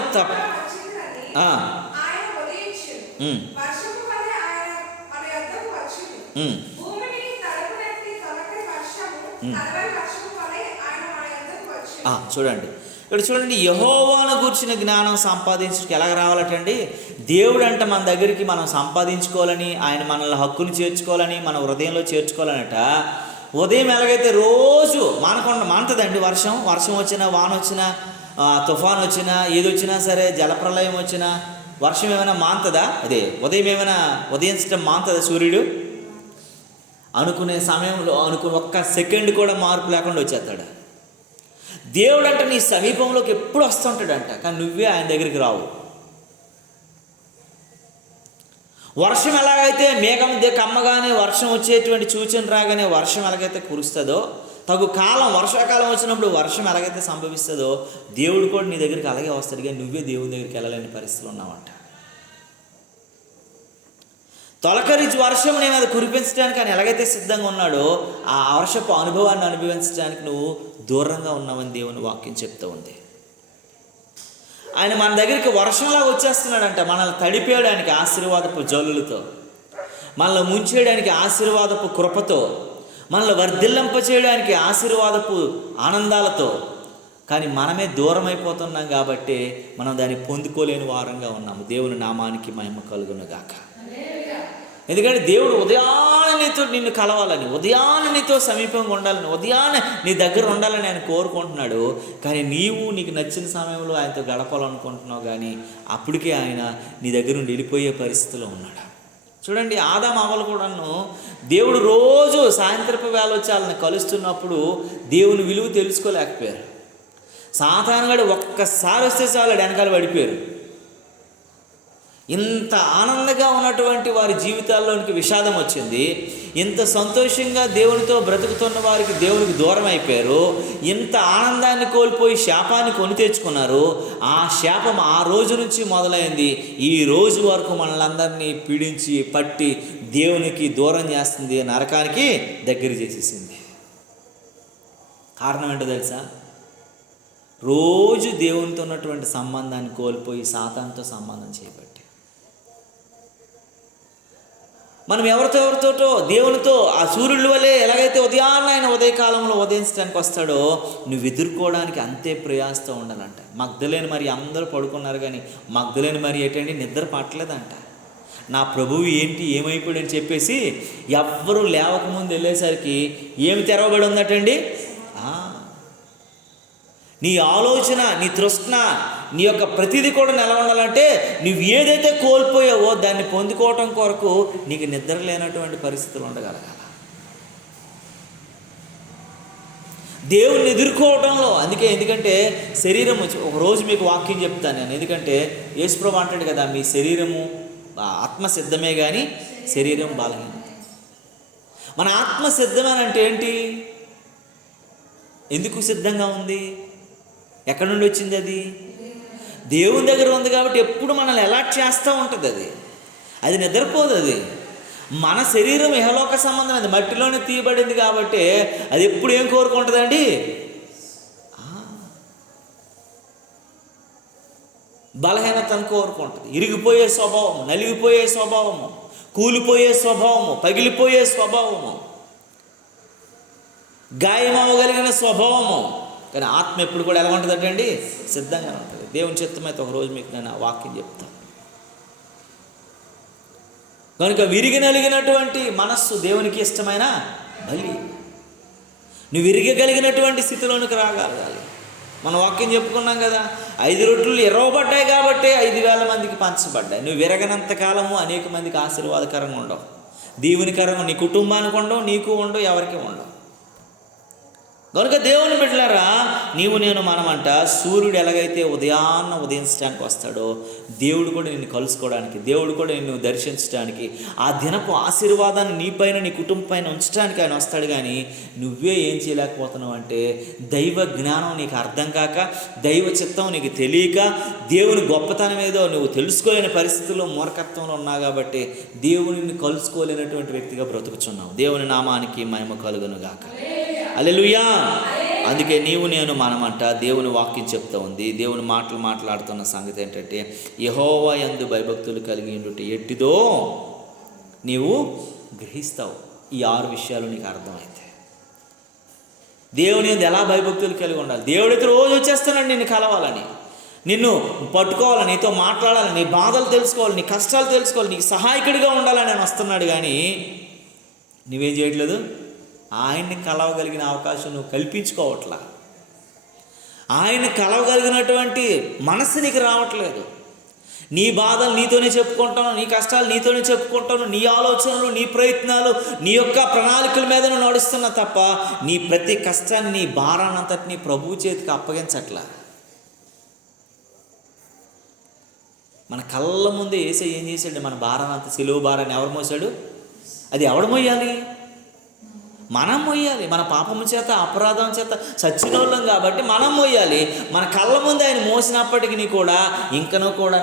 చూడండి, ఇక్కడ చూడండి, యెహోవాను గూర్చిన జ్ఞానం సంపాదించుకు ఎలాగ రావాలటండి? దేవుడు అంట మన దగ్గరికి మనం సంపాదించుకోవాలని, ఆయన మనల్ని హక్కును చేర్చుకోవాలని, మన హృదయంలో చేర్చుకోవాలనట. ఉదయం ఎలాగైతే రోజు మానుతుందండి. వర్షం వచ్చినా, వాన వచ్చినా, తుఫాన్ వచ్చినా, ఏదొచ్చినా సరే, జలప్రలయం వచ్చినా, వర్షం ఏమైనా మానుతుందా? అదే ఉదయం ఏమైనా ఉదయించడం మానుతుందా? సూర్యుడు అనుకునే సమయంలో ఒక్క సెకండ్ కూడా మార్పు లేకుండా వచ్చేస్తాడు. దేవుడు అంటే నీ సమీపంలోకి ఎప్పుడు వస్తుంటాడంట, కానీ నువ్వే ఆయన దగ్గరికి రావు. వర్షం ఎలాగైతే మేఘం కమ్మగానే వర్షం వచ్చేటువంటి సూచన రాగానే వర్షం ఎలాగైతే కురుస్తుందో, తగు కాలం వర్షాకాలం వచ్చినప్పుడు వర్షం ఎలాగైతే సంభవిస్తుందో, దేవుడు కూడా నీ దగ్గరికి అలాగే వస్తాడు. కానీ నువ్వే దేవుడి దగ్గరికి వెళ్ళలేని పరిస్థితులు ఉన్నావంట. తొలకరించి వర్షం నీ మీద కురిపించడానికి ఆయన ఎలాగైతే సిద్ధంగా ఉన్నాడో, ఆ వర్షపు అనుభవాన్ని అనుభవించడానికి నువ్వు దూరంగా ఉన్నావని దేవుని వాక్యం చెప్తూ ఉంది. ఆయన మన దగ్గరికి వర్షంలాగా వచ్చేస్తున్నాడంట, మనల్ని తడిపేయడానికి ఆశీర్వాదపు జల్లులతో, మనల్ని ముంచేయడానికి ఆశీర్వాదపు కృపతో, మనల్ని వర్ధిల్లింప చేయడానికి ఆశీర్వాదపు ఆనందాలతో. కానీ మనమే దూరం అయిపోతున్నాం కాబట్టి మనం దాన్ని పొందుకోలేని వారంగా ఉన్నాము. దేవుని నామానికి మహిమ కలుగును గాక. ఎందుకంటే దేవుడు ఉదయాన్నే నీతో నిన్ను కలవాలని, ఉదయాన్నే నీతో సమీపంగా ఉండాలని, ఉదయాన్నే నీ దగ్గర ఉండాలని ఆయన కోరుకుంటున్నాడు. కానీ నీకు నచ్చిన సమయంలో ఆయనతో గడపాలనుకుంటున్నావు, కానీ అప్పటికే ఆయన నీ దగ్గర నుండి వెళ్ళిపోయే పరిస్థితిలో ఉన్నాడు. చూడండి, ఆదాము అవ్వలు కూడాను దేవుడు రోజు సాయంత్రపు వేళ వచ్చి వాళ్ళని కలుస్తున్నప్పుడు దేవుని విలువ తెలుసుకోలేకపోయారు. సాతానుగాడు ఒక్కసారి వస్తే చాలు వెనకాల పడిపోయారు. ఇంత ఆనందంగా ఉన్నటువంటి వారి జీవితాల్లోనికి విషాదం వచ్చింది. ఇంత సంతోషంగా దేవునితో బ్రతుకుతున్న వారికి దేవునికి దూరం అయిపోయారు. ఇంత ఆనందాన్ని కోల్పోయి శాపాన్ని కొని తెచ్చుకున్నారు. ఆ శాపం ఆ రోజు నుంచి మొదలైంది. ఈ రోజు వరకు మనల్ని పీడించి పట్టి దేవునికి దూరం చేస్తుంది, నరకానికి దగ్గర చేసేసింది. కారణం ఏంటో తెలుసా? రోజు దేవునితో ఉన్నటువంటి సంబంధాన్ని కోల్పోయి సాతానుతో సంబంధం చేయబట్టి. మనం ఎవరితోటో దేవునితో ఆ సూర్యుడి వలె ఎలాగైతే ఉదయాన్నే ఆయన ఉదయకాలంలో ఉదయించడానికి వస్తాడో, నువ్వు ఎదుర్కోవడానికి అంతే ప్రయాసతో ఉండాలంట. మగ్దలేని మరి అందరూ పడుకున్నారు, కానీ మగ్దలేని మరి ఏంటంటే నిద్ర పట్టలేదంట. నా ప్రభువు ఏమైపోయాడు అని చెప్పేసి ఎవ్వరూ లేవకముందు వెళ్ళేసరికి ఏమి తెరవబడి ఉందటండి? నీ ఆలోచన, నీ తృష్ణ, నీ యొక్క ప్రతిదీ కూడా నిలబడాలంటే నువ్వు ఏదైతే కోల్పోయావో దాన్ని పొందుకోవటం కొరకు నీకు నిద్ర లేనటువంటి పరిస్థితులు ఉండగలగాల. దేవుణ్ణి ఎదుర్కోవటంలో ఎందుకంటే శరీరం ఒకరోజు మీకు వాక్యం చెప్తాను నేను. ఎందుకంటే యేసుప్రభువు అంటాడు కదా, మీ శరీరము ఆత్మ సిద్ధమే కానీ శరీరం బలహీనం. మన ఆత్మ సిద్ధమేనంటే ఏంటి? ఎందుకు సిద్ధంగా ఉంది? ఎక్కడి నుండి వచ్చింది? అది దేవుని దగ్గర ఉంది కాబట్టి ఎప్పుడు మనల్ని అలర్ట్ చేస్తూ ఉంటుంది. అది నిద్రపోదు. అది మన శరీరం ఇహలోక సంబంధమైనది, మట్టిలోనే తీయబడింది కాబట్టి అది ఎప్పుడు ఏం కోరుకుంటుందండి? బలహీనతను కోరుకుంటుంది. ఇరిగిపోయే స్వభావము, నలిగిపోయే స్వభావము, కూలిపోయే స్వభావము, పగిలిపోయే స్వభావము, గాయమవగలిగిన స్వభావము. కానీ ఆత్మ ఎప్పుడు కూడా ఎలా ఉంటుందండి? సిద్ధంగా ఉంటుంది. దేవుని చిత్తమైతే ఒకరోజు మీకు నేను ఆ వాక్యం చెప్తాను. కనుక విరిగి నలిగినటువంటి మనస్సు దేవునికి ఇష్టమైన బలి. నువ్వు విరిగగలిగినటువంటి స్థితిలోనికి రాగలగాలి. మన వాక్యం చెప్పుకున్నాం కదా, 5 రొట్టెలు ఎరవబడ్డాయి కాబట్టి 5,000 మందికి పంచబడ్డాయి. నువ్వు విరగనంత కాలము అనేక మందికి ఆశీర్వాదకరంగా ఉండవు, దీవునికరంగా నీ కుటుంబానికి ఉండవు, నీకు ఉండవు, ఎవరికి ఉండవు. కనుక దేవుని బిడ్డలారా, నీవు నేను మనమంట సూర్యుడు ఎలాగైతే ఉదయించడానికి వస్తాడో, దేవుడు కూడా నిన్ను కలుసుకోవడానికి, దేవుడు కూడా నిన్ను దర్శించడానికి, ఆ దినపు ఆశీర్వాదాన్ని నీపైన నీ కుటుంబం పైన ఉంచడానికి ఆయన వస్తాడు. కానీ నువ్వే ఏం చేయలేకపోతున్నావు అంటే, దైవ జ్ఞానం నీకు అర్థం కాక, దైవ చిత్తం నీకు తెలియక, దేవుని గొప్పతనం ఏదో నువ్వు తెలుసుకోలేని పరిస్థితుల్లో మూర్ఖత్వంలో ఉన్నావు. కాబట్టి దేవునిని కలుసుకోలేనటువంటి వ్యక్తిగా బ్రతుకుచున్నావు. దేవుని నామానికి మహిమ కలుగును గాక. హల్లెలూయా. అందుకే నీవు నేను మనమంట దేవుని వాక్యం చెప్తూ ఉంది. దేవుని మాటలు మాట్లాడుతున్న సంగతి ఏంటంటే, యెహోవా యందు భయభక్తులు కలిగి ఉండుట ఎట్టిదో నీవు గ్రహిస్తావు. ఈ 6 విషయాలు నీకు అర్థమైతే దేవుని యందు ఎలా భయభక్తులు కలిగి ఉండాలి. దేవుడికి రోజు వచ్చేస్తున్నాడు నిన్ను కలవాలని, నిన్ను పట్టుకోవాలని, నీతో మాట్లాడాలని, నీ బాధలు తెలుసుకోవాలి, నీ కష్టాలు తెలుసుకోవాలి, నీకు సహాయకుడిగా ఉండాలని ఆయన వస్తున్నాడు. కానీ నువ్వేం చేయట్లేదు. ఆయన్ని కలవగలిగిన అవకాశం నువ్వు కల్పించుకోవట్లా. ఆయన్ని కలవగలిగినటువంటి మనసు నీకు రావట్లేదు. నీ బాధలు నీతోనే చెప్పుకుంటాను, నీ కష్టాలు నీతోనే చెప్పుకుంటాను, నీ ఆలోచనలు, నీ ప్రయత్నాలు, నీ యొక్క ప్రణాళికల మీద నువ్వు నడుస్తున్నా తప్ప, నీ ప్రతి కష్టాన్ని, నీ భారాన్నంతటిని ప్రభువు చేతికి అప్పగించట్లా. మన కళ్ళ ముందే యేసయ్య ఏం చేశాడు? మన భారాన్నంత, సిలువ భారాన్ని ఎవరు మోసాడు? అది ఎవడు మోయాలి? మనం మోయాలి. మన పాపము చేత, అపరాధం చేత చచ్చినోళ్ళం కాబట్టి మనం మోయాలి. మన కళ్ళ ముందు ఆయన మోసినప్పటికీ కూడా ఇంకనూ కూడా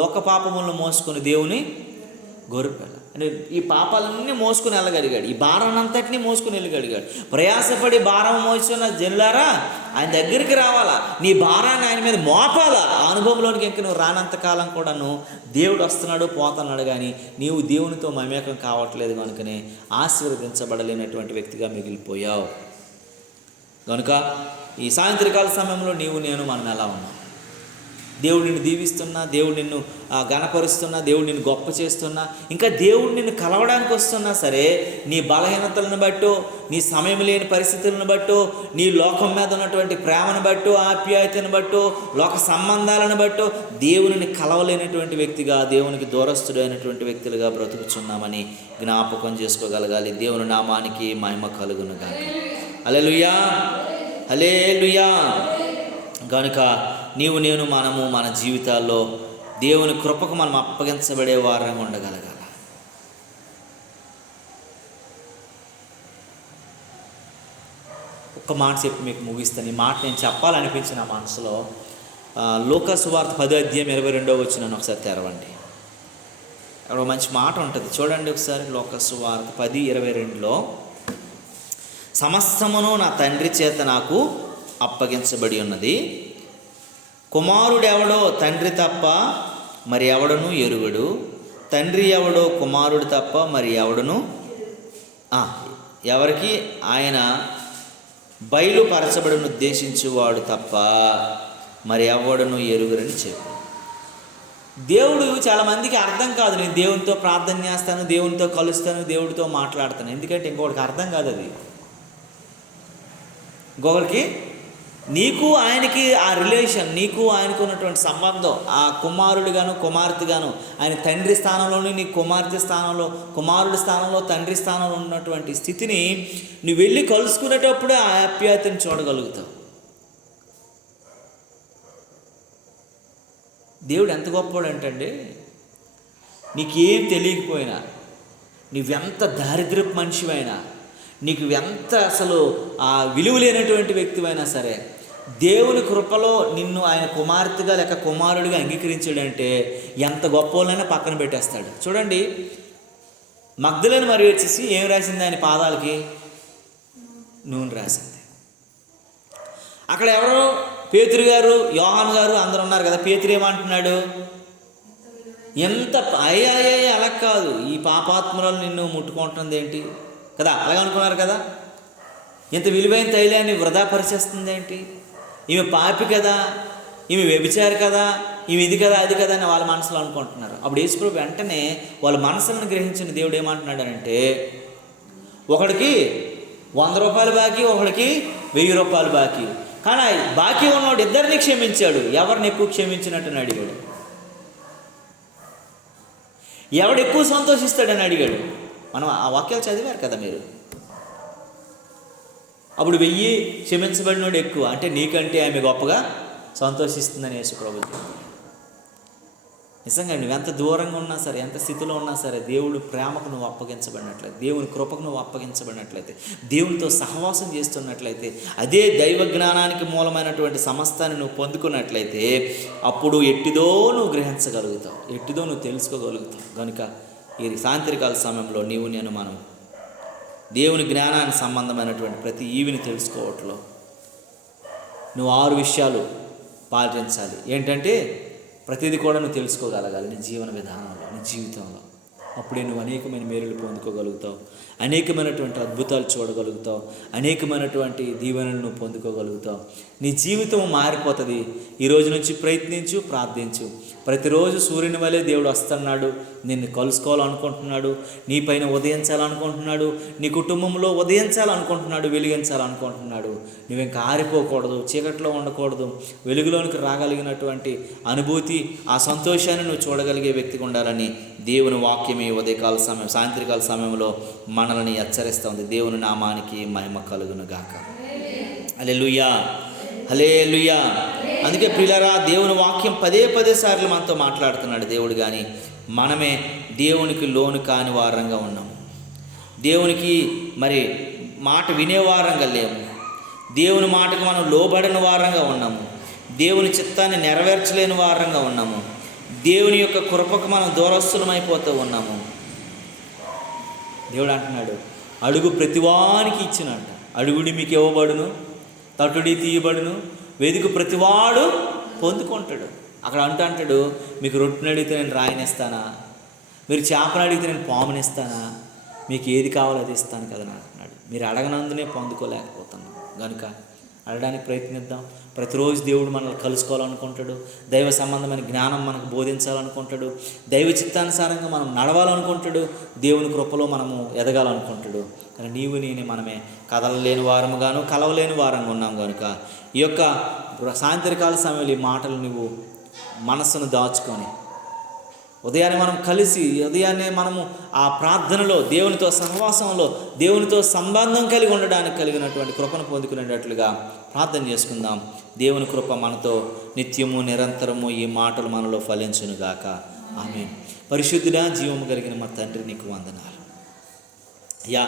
లోక పాపములను మోసుకుని దేవుని గొర్రెపిల్ల అంటే ఈ పాపాలన్నీ మోసుకుని వెళ్ళగలిగాడు. ఈ భారాన్నంతటినీ మోసుకుని వెళ్ళగలిగాడు. ప్రయాసపడి భారం మోస్తున్న జనులారా, ఆయన దగ్గరికి రావాలా, నీ భారాన్ని ఆయన మీద మోపాలా. ఆ అనుభవంలోనికి ఇంక నువ్వు రానంతకాలం కూడాను దేవుడు వస్తున్నాడు, పోతున్నాడు. కానీ నీవు దేవునితో మమేకం కావట్లేదు. కనుకనే ఆశీర్వదించబడలేనటువంటి వ్యక్తిగా మిగిలిపోయావు. కనుక ఈ సాయంత్రకాల సమయంలో నీవు నేను మనం ఎలా ఉన్నాం? దేవుడు నిన్ను దీవిస్తున్నా, దేవుడు నిన్ను ఘనపరుస్తున్నా, దేవుడు నిన్ను గొప్ప చేస్తున్నా, ఇంకా దేవుడు నిన్ను కలవడానికి వస్తున్నా సరే, నీ బలహీనతలను బట్టో, నీ సమయం లేని పరిస్థితులను బట్టో, నీ లోకం మీద ఉన్నటువంటి ప్రేమను బట్టో, ఆప్యాయతను బట్టో, లోక సంబంధాలను బట్టో దేవునిని కలవలేనటువంటి వ్యక్తిగా, దేవునికి దూరస్తుడైనటువంటి వ్యక్తులుగా బ్రతుకుచున్నామని జ్ఞాపకం చేసుకోగలగాలి. దేవుని నామానికి మహిమ కలుగును గాక. హల్లెలూయా, హల్లెలూయా. కనుక నీవు నేను మనము మన జీవితాల్లో దేవుని కృపకు మనం అప్పగించబడే వారంగా ఉండగలగాలి. ఒక్క మాట చెప్పి మీకు ముగిస్తాను. ఈ మాట నేను చెప్పాలనిపించిన మనసులో లూకా సువార్త 10:22 ఒకసారి తెరవండి. అక్కడ మంచి మాట ఉంటుంది, చూడండి ఒకసారి. లూకా సువార్త 10:22 సమస్తమును నా తండ్రి చేత నాకు అప్పగించబడి ఉన్నది. కుమారుడు ఎవడో తండ్రి తప్ప మరి ఎవడను ఎరుగడు, తండ్రి ఎవడో కుమారుడు తప్ప మరి ఎవడను ఎవరికి ఆయన బయలుపరచబడిన ఉద్దేశించువాడు తప్ప మరి ఎవడను ఎరుగరని చెప్పు. దేవుడు చాలామందికి అర్థం కాదు. నేను దేవునితో ప్రార్థన చేస్తాను, దేవునితో కలుస్తాను, దేవుడితో మాట్లాడతాను. ఎందుకంటే ఇంకొకటికి అర్థం కాదు అది. ఇంకొకరికి నీకు ఆయనకి ఆ రిలేషన్, నీకు ఆయనకు ఉన్నటువంటి సంబంధం, ఆ కుమారుడిగాను కుమార్తెగాను, ఆయన తండ్రి స్థానంలోని నీ కుమార్తె స్థానంలో, కుమారుడి స్థానంలో తండ్రి స్థానంలో ఉన్నటువంటి స్థితిని నువ్వు వెళ్ళి కలుసుకునేటప్పుడే ఆ ఆప్యాయతను చూడగలుగుతావు. దేవుడు ఎంత గొప్పవాడు అంటే, నీకేం తెలియకపోయినా, నువ్వెంత దారిద్రపు మనిషివైనా, నీకు ఎంత అసలు ఆ విలువ లేనటువంటి వ్యక్తివైనా సరే, దేవుని కృపలో నిన్ను ఆయన కుమార్తెగా లేక కుమారుడిగా అంగీకరించాడంటే ఎంత గొప్పవాళ్ళైనా పక్కన పెట్టేస్తాడు. చూడండి, మగ్దలేని మరి వచ్చేసి ఏం రాసింది? ఆయన పాదాలకి నూనె రాసింది. అక్కడ ఎవరో పేతురు గారు, యోహాను గారు అందరూ ఉన్నారు కదా. పేతురు ఏమంటున్నాడు? ఎంత అయ్యా అలా కాదు, ఈ పాపాత్మరాలు నిన్ను ముట్టుకుంటుంది ఏంటి కదా, అలాగే అనుకున్నారు కదా. ఇంత విలువైన తైలాన్ని వృధా పరిచేస్తుంది ఏంటి, ఈమె పాపి కదా, ఈమె వ్యభిచారి కదా, ఈమె ఇది కదా అది కదా అని వాళ్ళ మనసులో అనుకుంటున్నారు. అప్పుడు యేసుప్రభు వెంటనే వాళ్ళ మనసులను గ్రహించిన దేవుడు ఏమంటున్నాడు అంటే, ఒకడికి 100 రూపాయలు బాకీ, ఒకడికి 1000 రూపాయలు బాకీ. కానీ బాకీ ఉన్నవాడు ఇద్దరిని క్షమించాడు. ఎవరిని ఎక్కువ క్షమించినట్టుని అడిగాడు. ఎవడు ఎక్కువ సంతోషిస్తాడని అడిగాడు. మనం ఆ వాక్యాలు చదివారు కదా మీరు. అప్పుడు 1000 క్షమించబడినోడు ఎక్కువ, అంటే నీకంటే ఆమె గొప్పగా సంతోషిస్తుందని యేసు ప్రభువు చెప్పాడు. నిజంగా నువ్వెంత దూరంగా ఉన్నా సరే, ఎంత స్థితిలో ఉన్నా సరే, దేవుడు ప్రేమకు నువ్వు అప్పగించబడినట్లయితే, దేవుని కృపకు నువ్వు అప్పగించబడినట్లయితే, దేవునితో సహవాసం చేస్తున్నట్లయితే, అదే దైవ జ్ఞానానికి మూలమైనటువంటి సమస్తాన్ని నువ్వు పొందుకున్నట్లయితే, అప్పుడు ఎట్టిదో నువ్వు గ్రహించగలుగుతావు, ఎట్టిదో నువ్వు తెలుసుకోగలుగుతావు. కనుక ఈ సాయంత్రకాల సమయంలో మనం దేవుని జ్ఞానానికి సంబంధమైనటువంటి ప్రతి ఈవిని తెలుసుకోవట్లో నువ్వు 6 విషయాలు పాటించాలి. ఏంటంటే ప్రతిదీ కూడా నువ్వు తెలుసుకోగలగాలి నీ జీవన విధానంలో, నీ జీవితంలో. అప్పుడే నువ్వు అనేకమైన మేలులు పొందుకోగలుగుతావు, అనేకమైనటువంటి అద్భుతాలు చూడగలుగుతావు, అనేకమైనటువంటి దీవెనలు నువ్వు పొందుకోగలుగుతావు. నీ జీవితం మారిపోతుంది. ఈ రోజు నుంచి ప్రయత్నించు, ప్రార్థించు. ప్రతిరోజు సూర్యుని వలె దేవుడు వస్తున్నాడు, నిన్ను కలుసుకోవాలనుకుంటున్నాడు, నీ పైన ఉదయించాలనుకుంటున్నాడు, నీ కుటుంబంలో ఉదయించాలనుకుంటున్నాడు, వెలిగించాలనుకుంటున్నాడు. నువ్వు ఇంకా ఆరిపోకూడదు, చీకట్లో ఉండకూడదు, వెలుగులోనికి రాగలిగినటువంటి అనుభూతి, ఆ సంతోషాన్ని నువ్వు చూడగలిగే వ్యక్తిగా ఉండాలని దేవుని వాక్యం ఈ ఉదయకాల సమయం, సాయంత్రకాల సమయంలో మనల్ని హెచ్చరిస్తుంది. దేవుని నామానికి మహిమ కలుగును గాక. హల్లెలూయా, హల్లెలూయా. అందుకే ప్రియులారా, దేవుని వాక్యం పదే సార్లు మనతో మాట్లాడుతున్నాడు దేవుడు. కానీ మనమే దేవునికి లోను కాని వారంగా ఉన్నాము, దేవునికి మరి మాట వినేవారంగా లేము, దేవుని మాటకు మనం లోబడిన వారంగా ఉన్నాము, దేవుని చిత్తాన్ని నెరవేర్చలేని వారంగా ఉన్నాము, దేవుని యొక్క కృపకు మనం దూరస్తులమైపోతూ ఉన్నాము. దేవుడు అంటున్నాడు, అడుగు ప్రతివానికి ఇచ్చినట్ట, అడుగుడి మీకు ఇవ్వబడును, తటుడి తీయబడును, వెదుకు ప్రతివాడు పొందుకుంటాడు. అక్కడ అంటాడు, మీకు రొట్టెని అడిగితే నేను రాయినిస్తానా, మీరు చేపను అడిగితే నేను పామునిస్తానా, మీకు ఏది కావాలో అది ఇస్తాను కదా అంటున్నాడు. మీరు అడగనందునే పొందుకోలేకపోతున్నాం. కనుక అడగడానికి ప్రయత్నిద్దాం. ప్రతిరోజు దేవుడు మనల్ని కలుసుకోవాలనుకుంటాడు, దైవ సంబంధమైన జ్ఞానం మనకు బోధించాలనుకుంటాడు, దైవ చిత్తానుసారంగా మనం నడవాలనుకుంటాడు, దేవుని కృపలో మనము ఎదగాలనుకుంటాడు. కానీ నీవు నేనే మనమే కదలలేని వారముగాను కలవలేని వారంగా ఉన్నాం. కనుక ఈ యొక్క సాయంత్రకాల సమయంలో ఈ మాటలు నువ్వు మనస్సును దాచుకొని ఉదయాన్నే మనం కలిసి, ఉదయాన్నే మనము ఆ ప్రార్థనలో, దేవునితో సహవాసంలో, దేవునితో సంబంధం కలిగి ఉండడానికి కలిగినటువంటి కృపను పొందుకునేటట్లుగా ప్రార్థన చేసుకుందాం. దేవుని కృప మనతో నిత్యము నిరంతరము ఈ మాటలు మనలో ఫలించునుగాక. ఆమేన్. పరిశుద్ధుడా, జీవము కలిగిన మా తండ్రి, నీకు వందనాలు. అయ్యా,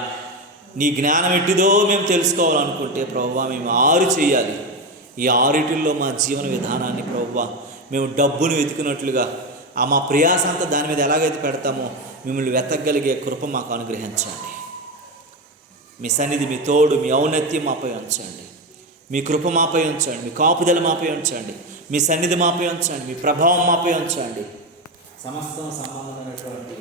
నీ జ్ఞానం ఎట్టిదో మేము తెలుసుకోవాలనుకుంటే ప్రభువా, మేము 6 చేయాలి. ఈ 6 మా జీవన విధానాన్ని ప్రభువా, మేము డబ్బును వెతికినట్లుగా మా ప్రయాస అంతా దాని మీద ఎలాగైతే పెడతామో మిమ్మల్ని వెతకగలిగే కృప మాకు అనుగ్రహించండి. మీ సన్నిధి, మీ తోడు, మీ ఔన్నత్యం మాపై ఉంచండి, మీ కృప మాపై ఉంచండి, మీ కాపుదల మాపై ఉంచండి, మీ సన్నిధి మాపై ఉంచండి, మీ ప్రభావం మాపై ఉంచండి. సమస్తం సంబంధమైనటువంటి